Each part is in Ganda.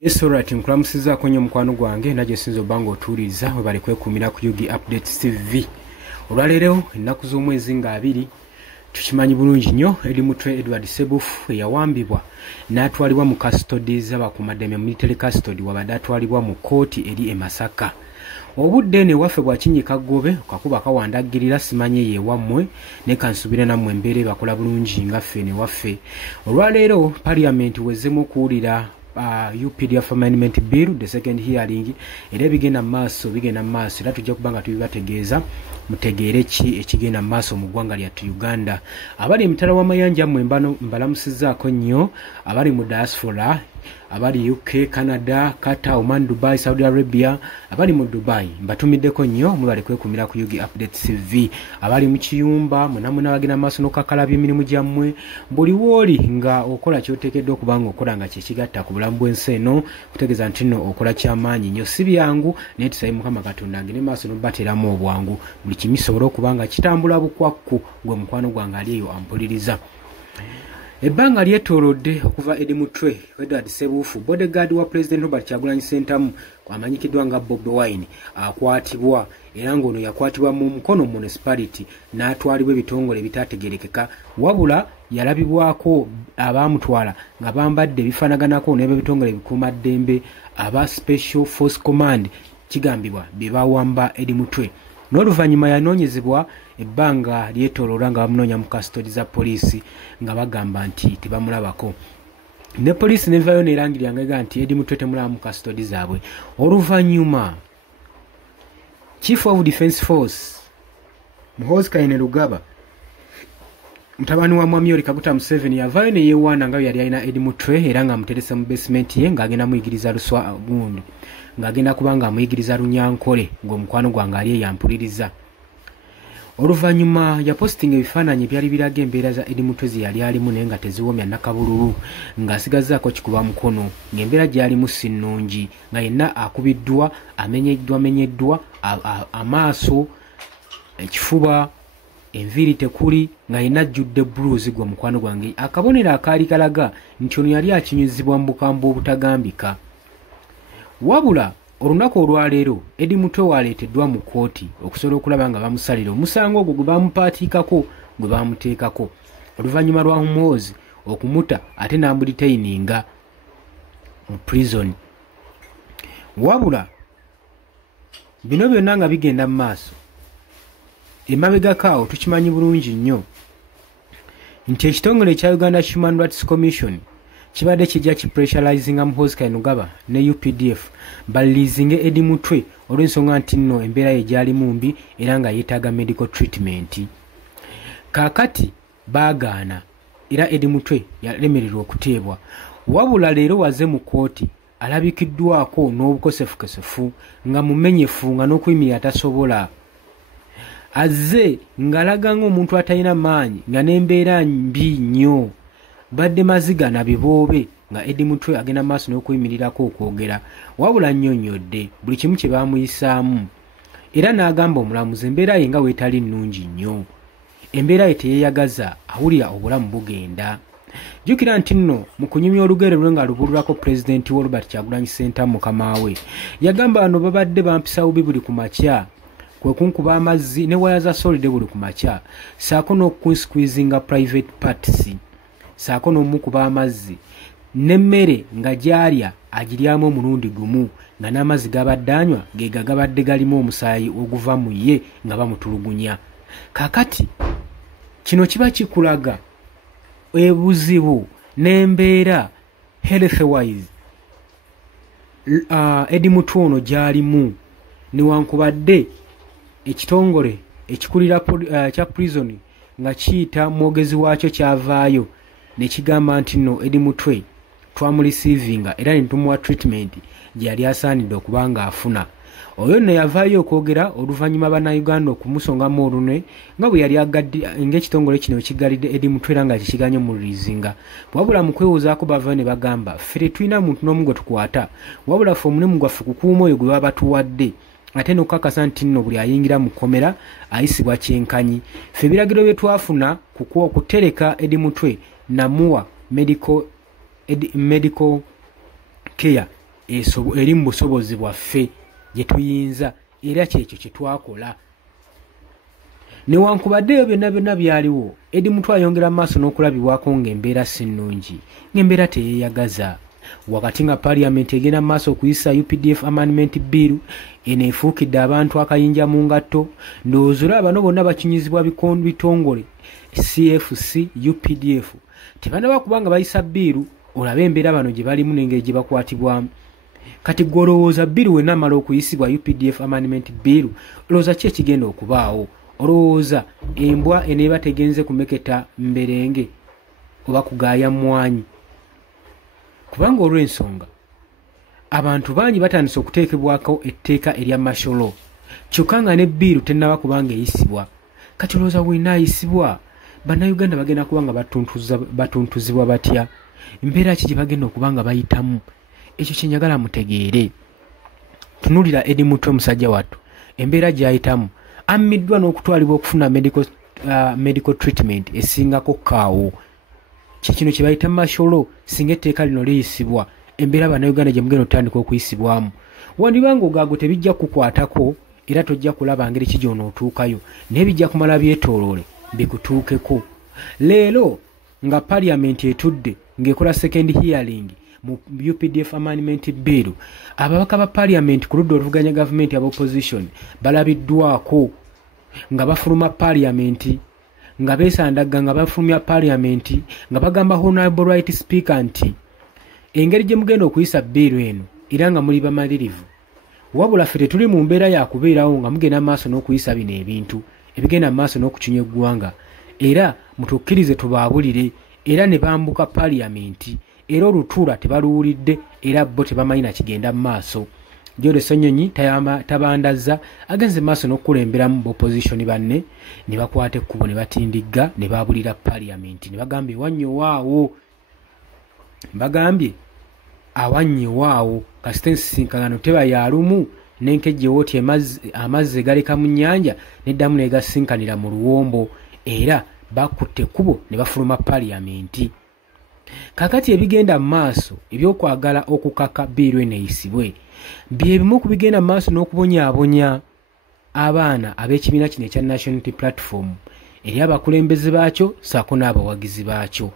Yes, alright, nkulamusiza kwenye mukwano gwange naje sinzo bango otuliza we bali kwekumira ku Yugi Updates TV. Olwaleero ennaku z'omwezi nga 2 tukimanyi bulungi nnyo eri mutwe Edward Ssebuufu eyawambibwa n'atwalibwa mu custody z'abakuumaddembe military custody wabadde atwalibwa mu kooti eri e Masaka. Obudde ne waffe bwakinyika gobe kakuba kawandagirira simanye ye wammwe ne kansubira nammwe embeere bakola bulungi nga ffe ne waffe. Olwaleero parliament wezemu okuwulira UPDF Amendment Bill, the second hearing, era bigenda maaso era tujja kubanga tubibategeeza mutegeere ki ekigenda maaso mu ggwanga lyattu Uganda. Abali emitala w'amayanja mmwe mbalamusizaako nnyo, abali mu diaspora, abali UK, Canada, Qatar, Oman, Dubai, Saudi Arabia, abali mu Dubai mbatumiddeko nnyo mubale kwekumira ku Yugi Updates TV. Abali mu kiyumba munamuna bagenda maaso n'okakalabya emirimu gyammwe buli wooli nga okola ky'oteekeddwa okubanga okola nga kyekigatta ku bulamu bw'ensi eno kutegeeza nti nno okola ky'amaanyi nnyo si byangu naye tusabe Mukama Katonda ngene maaso n'obateramu obwangu buli kimu kisobole okubanga kitambula bukwakku gwe mukwano gwange ali eyo ampuliriza. Ebbanga lyetoolodde okuva eri mutwe Edward Ssebuufu bodyguard wa President Robert Kyagulanyi Ssentamu amanyikiddwa nga Bobi Wine akwatibwa era ng'ono yakwatibwa mu Mukono municipality n'atwalibwa ebitongole ebitaategerekeka wabula yalabibwako abaamutwala nga bambadde bifaanaganako n'ebyo bitongole bikuumaddembe aba Special Force Command kigambibwa bye bawamba eri mutwe. N'oluvannyuma yanoonyezebwa ebbanga lyetooloola nga bamunoonya mu custody za poliisi nga bagamba nti tebamulabako. Ne poliisi nevayo nerangirira nga nti edi mutwe temulaba mu custody zaabwe. Oluvannyuma Chief of Defence Force Muhoozi Kainerugaba mutabani wa Mwami Yoweri Kaguta Museveni yavayo ne yeewaana nga yali alina edi mutwe era nga amuteresa mu basement ye ng'agenda muyigiriza luswa gundi ng'agenda kubanga amuyigiriza Lunyankole ng'omukwano gwange ali eyampuliriza. Oluvannyuma yapostinga ebifaananyi ebyali biraga embeera za edi mutwe ze yali alimu naye nga teziwomya nakabululu ng'asigazzaako kikuba mukono ng'embeera gy'alimu si nnungi nga yenna akubiddwa amenyeddwa amaaso ekifuba enviiri tekuli nga yenna ajjudde blues gwe mukwano gwange. Akabonero akaali kalaga nti ono yali akinyuzibwa mu bukambwe obutagambika wabula olunaku olwaleero edi mutwe waleeteddwa mu kooti okusobola okulaba nga bamusalira omusango ogwo gwe bamupaatiikako gwe bamuteekako oluvannyuma lwa Muhoozi okumuta ate n'amudetaininga mu prison. Wabula bino byonna nga bigenda mu maaso emabegakaawo tukimanyi bulungi nnyo nti ekitongole ekya Uganda Human Rights Commission kibadde kijja kipressurizinga Muhoozi Kainerugaba ne UPDF balilizinge edi mutwe olw'ensonga nti nno embeera ye gyalimu mbi era nga yeetaaga medical treatment. Kaakati baagaana era edi mutwe yalemererwa okuteebwa wabula leero waze mu kooti alabikiddwako n'obukosefukosefu nga mumenyefu nga n'okuyimirira tasobola azze ng'alaga ng'omuntu atalina maanyi nga n'embeera mbi nnyo badde maziga na biboobe nga edi mutwe agenda maaso n'okuyimirirako okwogera wabula nnyonnyodde buli kimu kye baamuyisaamu era n'agamba omulamuzi embeera ye nga weetali nnungi nnyo embeera ye teyeeyagaza awulira obulamu bugenda. Jjukira nti nno mu kunyumya olugero lwe nga lubululako pulezidenti wa Robert Kyagulanyi Ssentamu mukama we yagamba bano babadde bampisa bubi buli ku makya kwe kunkuba amazzi ne waya za solide buli ku makya saako n'okunsqueezinga private parts saako n'omukuba amazzi n'emmere nga gyalya agiryamu omulundi gumu nga n'amazzi gabadde anywa ge gabadde galimu omusaayi oguva mu ye nga bamutulugunya. Kakati kino kiba kikulaga ebuzibu n'embeera health wise edi mutwe ono gyalimu newankubadde ekitongole ekikulira kya prison nga kiyita mwogezi waakyo kyavaayo nekigamba nti nno edi mutwe twamulisiivinga era netumuwa treatment gyali asaanidde okuba nga afuna. Oyo nno yavaayo okwogera oluvannyuma bannayuganda okumusongamu olunwe nga bwe yali agadde ng'ekitongole kino kigalidde edi mutwe era nga kikiganye omulirizinga wabula mu kwewozaako bavaayo ne bagamba ffe tetulina muntu n'omu gwe tukwata wabula ffe omulimu gwaffe kukuuma oyo gwe baba tuwadde ate n'okukakasa nti nno buli ayingira mu kkomera ayisibwa kyenkanyi. Ffe ebiragiro bye twafuna kutereka edi mutwe namuwa medical care eri mu busobozi bwaffe gye tuyinza era kyekyo kye twakola. Newankubadde byonna byaliwo, Eddie Mutwe ayongera maaso n'okulabibwako ng'embeera si nnungi, ng'embeera teyeeyagaza. Wakati nga Parliament egenda maaso okuyisa UPDF Amendment Bill eneefuukidde abantu akayinja mu ngatto, ndowooza olaba bano bonna bakinyizibwa bitongole CFC UPDF tebanaba kubanga bayisa biiru, olabe embeera bano gye balimu n'engeri gye bakwatibwamu. Kati gwe olowooza biiru we namala okuyisibwa UPDF Amendment Bill, olowooza ki ekigenda okubaawo? Olowooza embwa eneeba tegenze kumeketa mberenge oba kugaaya mmwanyi? Kubanga olw'ensonga abantu bangi batandise okuteekebwako etteeka erya masholo, kyokka nga ne biiru tennaba kubanga eyisibwa. Kati olowooza bw'enaayisibwa bannayuganda bagenda kubanga batuntuzibwa batya? Embeera ki gye bagenda okubanga bayitamu? Ekyo kye njagala mutegeere. Tunulira Eddie Mutwe musajja wattu, embeera gy'ayitamu, ammiddwa n'okutwalibwa okufuna medical treatment esingako kaawo. Kino kye bayita masholo. Singa etteeka lino liyisibwa, embeera bannayuganda gye mugenda otandika okuyisibwamu, wandibanga ogaago tebijja kukwatako era tojja kulaba ngeri ki gy'onootuukayo, naye bijja kumala byetooloole bikutuukeko. Leero nga Parliament etudde ng'ekola second hearing mu UPDF Amendment Bill, ababaka ba Parliament ku ludda oluvuganya gavumenti aba opposition balabiddwako nga bafuluma Parliament, nga beesandaga nga bafulumya Parliament, nga bagamba Honorable Right Speaker nti engeri gye mugenda okuyisa biiru eno era nga muli bamalirivu, wabula ffe tetuli mu mbeera ya kubeerawo nga mugenda maaso n'okuyisa bino ebintu ebigenda maaso n'okukinya eggwanga, era mutukkirize tubaabulire. Era ne bambuka Parliament, era olutuula tebaluwulidde era bo tebamanyi na kigenda mu maaso. Jole Sonyonyi tabandaza agenze maaso n'okukulemberamu opposition banne, ne bakwata ekkubo ne batindigga ne baabulira Parliament, ne bagamba ewannyo waawo, bagambye awannyo waawo kasita ensisinkagano teba yalumu n'enkejje wooti amazzi galeka mu nnyanja n'eddamu n'egasinkanira mu luwombo, era bakutte ekkubo ne bafuluma Parliament. Kakati ebigenda mu maaso ebyokwagala okukaka biiru eneyisibwe bye bimu ku bigenda mu maaso n'okubonyaabonya abaana ab'ekibiina kino ekya National Unity Platform eri abakulembeze baakyo saako n'abawagizi baakyo,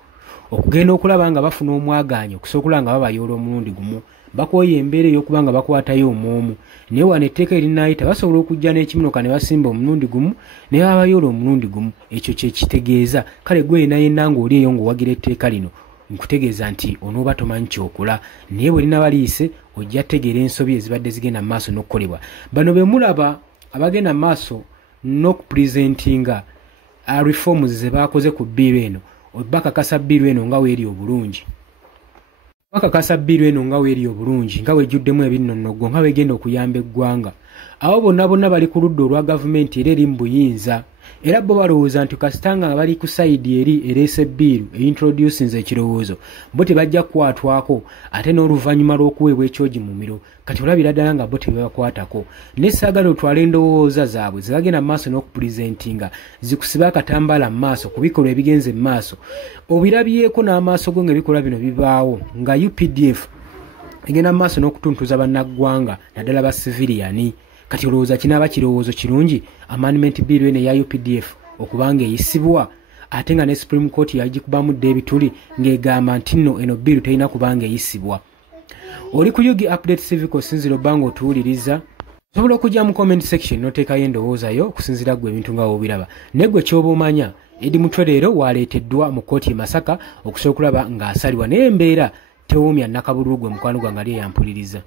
okugenda okulaba nga bafuna omwaganyo okusobola nga babayoola omulundi gumu, bakooye embeera ey'okuba nga bakwatayo omwomu, naye wano etteeka erinaayita basobola okujja n'ekiminuka ne basimba omulundi gumu ne babayoola omulundi gumu. Ekyo kye kitegeeza kale gwe yenna ng'oli eyo ng'owagira etteeka lino nkutegeeza nti onooba tomanyi kyokola, naye bwe linaba liyise ojja tegeera ensobi ezibadde zigenda mu maaso n'okukolebwa. Bano be mulaba abagenda mu maaso n'okupresentinga reforms ze baakoze ku biiru eno, bakakasa biiru eno nga weeri obulungi, bakakasa biiru eno nga weeri obulungi, nga wejjuddemu ebinnonogo, nga wegenda okuyamba eggwanga. Abo bonna bali ku ludda olwa gavumenti era eri mu buyinza, era bo balowooza nti kasita nga bali ku sayidi eri ereese biiru eintroducinze ekirowoozo, bo tebajja kukwatwako ate n'oluvannyuma lw'okuweebwa ekyogi mu miro. Kati olabira ddala nga bo tebakwatako, n'essaagala otwala endowooza zaabwe ze bagenda mu maaso n'okupresentinga zikusiba akatambaala mu maaso ku bikolwa ebigenze mu maaso, obirabyeko n'amaaso go ng'ebikolwa bino bibaawo nga UPDF egenda mu maaso n'okutuntuza bannaggwanga naddala ba civiliani. Kati olowooza kinaaba kirowoozo kirungi Amendment Bill eno eya UPDF okubanga eyisibwa ate nga ne Supreme Court yagikubamu dde ebituli ng'egamba nti nno eno biiru terina kubanga eyisibwa? Oli ku Yugi Update Civic osinzira obbanga otuwuliriza, osobola okujja mu comment section n'oteekayo endowooza yo okusinzira gwe ebintu nga w'obiraba. Naye gwe ky'oba omanya, Eddie Mutwe leero waleeteddwa mu kkooti e Masaka okusobola okulaba ng'asalibwa, naye embeera tewoomya nnakabululu gwe mukwano gwange ali eyampuliriza.